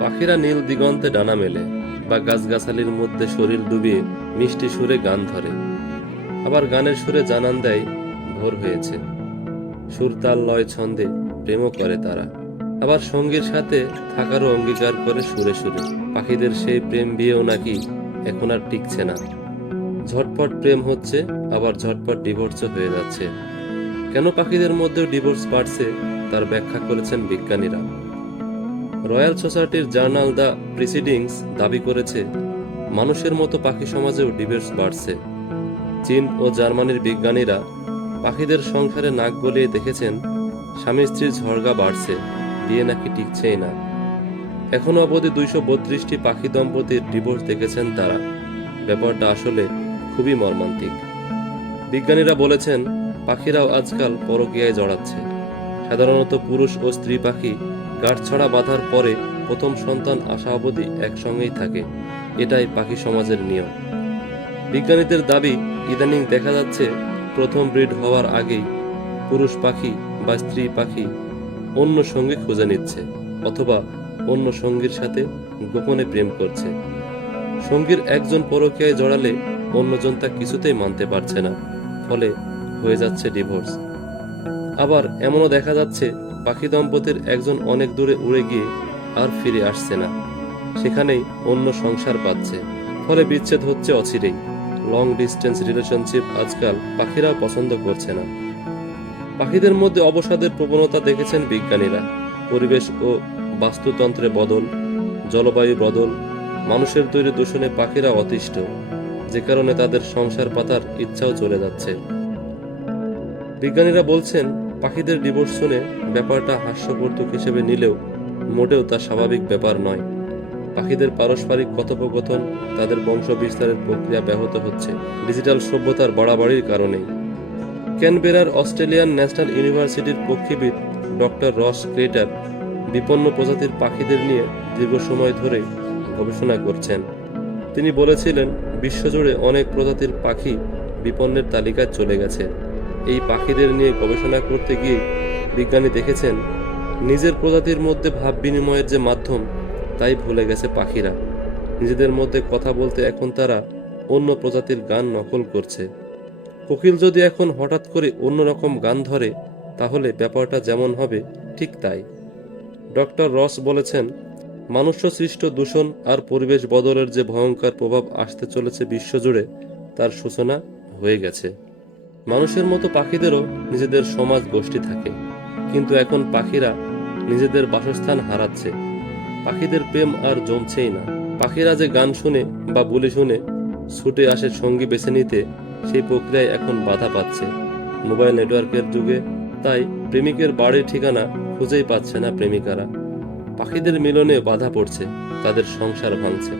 পাখিরা নীল দিগন্তে ডানা মেলে বা গাছগাছালির মধ্যে শরীর ডুবিয়ে মিষ্টি সুরে গান ধরে। আবার গানের সুরে জানান দেয় ভোর হয়েছে। সুর তাল লয় ছন্দে প্রেমও করে তারা। আবার সঙ্গীর সাথে থাকারও অঙ্গীকার করে সুরে সুরে। পাখিদের সেই প্রেম বিয়েও নাকি এখন আর টিকছে না। ঝটপট প্রেম হচ্ছে, আবার ঝটপট ডিভোর্সও হয়ে যাচ্ছে। কেন পাখিদের মধ্যেও ডিভোর্স বাড়ছে তার ব্যাখ্যা করেছেন বিজ্ঞানীরা। রয়্যাল সোসাইটির জার্নাল দ্য প্রিসিডিংস দাবি করেছে মানুষের মতো পাখি সমাজেও ডিভোর্স বাড়ছে। চীন ও জার্মানির বিজ্ঞানীরা পাখিদের সংসারে নাক গলিয়ে দেখেছেন স্বামী স্ত্রীর ঝগড়া বাড়ছে, বিয়ে নাকি টিকছেই না। এখনো অবধি 232টি পাখি দম্পতির ডিভোর্স দেখেছেন তারা। ব্যাপারটা আসলে খুবই মর্মান্তিক। বিজ্ঞানীরা বলেছেন পাখিরাও আজকাল পরকীয়ায় জড়াচ্ছে। সাধারণত পুরুষ ও স্ত্রী পাখি গাঁটছড়া বাঁধার পরে প্রথম সন্তান আসা অবধি একসঙ্গেই থাকে। এটাই পাখি সমাজের নিয়ম। বিজ্ঞানীদের দাবি, ইদানিং দেখা যাচ্ছে প্রথম ব্রিড হওয়ার আগেই পুরুষ পাখি বা স্ত্রী পাখি অন্য সঙ্গী খুঁজে নিচ্ছে, অথবা অন্য সঙ্গীর সাথে গোপনে প্রেম করছে। সঙ্গীর একজন পরকীয়ায় জড়ালে অন্যজন তা কিছুতেই মানতে পারছে না, ফলে হয়ে যাচ্ছে ডিভোর্স। আবার এমনও দেখা যাচ্ছে পাখি দম্পতির একজন অনেক দূরে উড়ে গিয়ে আর ফিরে আসছে না, সেখানেই অন্য সংসার পাচ্ছে, ফলে বিচ্ছেদ হচ্ছে অচিরেই। লং ডিস্টেন্স রিলেশনশিপ আজকাল পাখিরাও পছন্দ করছে না। পাখিদের মধ্যে অবসাদের প্রবণতা দেখেছেন বিজ্ঞানীরা। পরিবেশ ও বাস্তুতন্ত্রে বদল, জলবায়ু বদল, মানুষের তৈরি দূষণে পাখিরা অতিষ্ঠ, যে কারণে তাদের সংসার পাতার ইচ্ছাও চলে যাচ্ছে। বিজ্ঞানীরা বলছেন পাখিদের ডিভোর্স শুনে ব্যাপারটা হাস্যকৌতুক হিসেবে নিলেও মোটেও তা স্বাভাবিক ব্যাপার নয়। পাখিদের পারস্পরিক কথোপকথন, তাদের বংশ বিস্তারের প্রক্রিয়া ব্যাহত হচ্ছে ডিজিটাল সভ্যতার বাড়াবাড়ির কারণেই। ক্যানবেরার অস্ট্রেলিয়ান ন্যাশনাল ইউনিভার্সিটির পক্ষীবিদ ডক্টর রস ক্রেটার বিপন্ন প্রজাতির পাখিদের নিয়ে দীর্ঘ সময় ধরে গবেষণা করছেন। তিনি বলেছিলেন বিশ্বজুড়ে অনেক প্রজাতির পাখি বিপন্নের তালিকায় চলে গেছে। এই পাখিদের নিয়ে গবেষণা করতে গিয়ে বিজ্ঞানী দেখেছেন নিজের প্রজাতির মধ্যে ভাব বিনিময়ের যে মাধ্যম, তাই ভুলে গেছে পাখিরা। নিজেদের মধ্যে কথা বলতে এখন তারা অন্য প্রজাতির গান নকল করছে। কোকিল যদি এখন হঠাৎ করে অন্যরকম গান ধরে, তাহলে ব্যাপারটা যেমন হবে ঠিক তাই। ডক্টর রস বলেছেন মানুষ্য সৃষ্ট দূষণ আর পরিবেশ বদলের যে ভয়ঙ্কর প্রভাব আসতে চলেছে বিশ্বজুড়ে, তার সূচনা হয়ে গেছে। মানুষের মতো পাখিদেরও নিজেদের সমাজ গোষ্ঠী থাকে, কিন্তু এখন পাখিরা নিজেদের বাসস্থান হারাচ্ছে। পাখিদের প্রেম আর জমছেই না। পাখিরা যে গান শুনে বা বুলি শুনে ছুটে আসে সঙ্গী বেছে নিতে, সেই প্রক্রিয়ায় এখন বাধা পাচ্ছে মোবাইল নেটওয়ার্কের যুগে। তাই প্রেমিকের বাড়ির ঠিকানা খুঁজেই পাচ্ছে না প্রেমিকারা। পাখিদের মিলনে বাধা পড়ছে, তাদের সংসার ভাঙছে।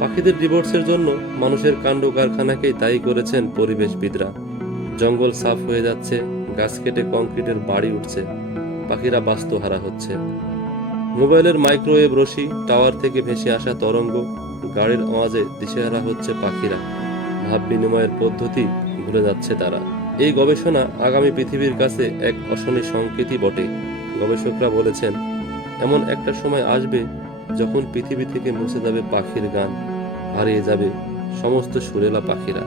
পাখিদের ডিভোর্সের জন্য মানুষের কাণ্ড কারখানাকেই দায়ী করেছেন পরিবেশবিদরা। জঙ্গল সাফ হয়ে যাচ্ছে, গাছ কেটে কংক্রিটের বাড়ি উঠছে, পাখিরা বাস্তুহারা হচ্ছে। মোবাইলের মাইক্রোওয়েভ রশ্মি, টাওয়ার থেকে ভেসে আসা তরঙ্গ, গাড়ির আওয়াজে দিশেহারা হচ্ছে পাখিরা। ভাব বিনিময়ের পদ্ধতি ভুলে যাচ্ছে তারা। এই গবেষণা আগামী পৃথিবীর কাছে এক অশনি সংকেতই বটে। গবেষকরা বলেছেন এমন একটা সময় আসবে যখন পৃথিবী থেকে মুছে যাবে পাখির গান, হারিয়ে যাবে সমস্ত সুরেলা পাখিরা।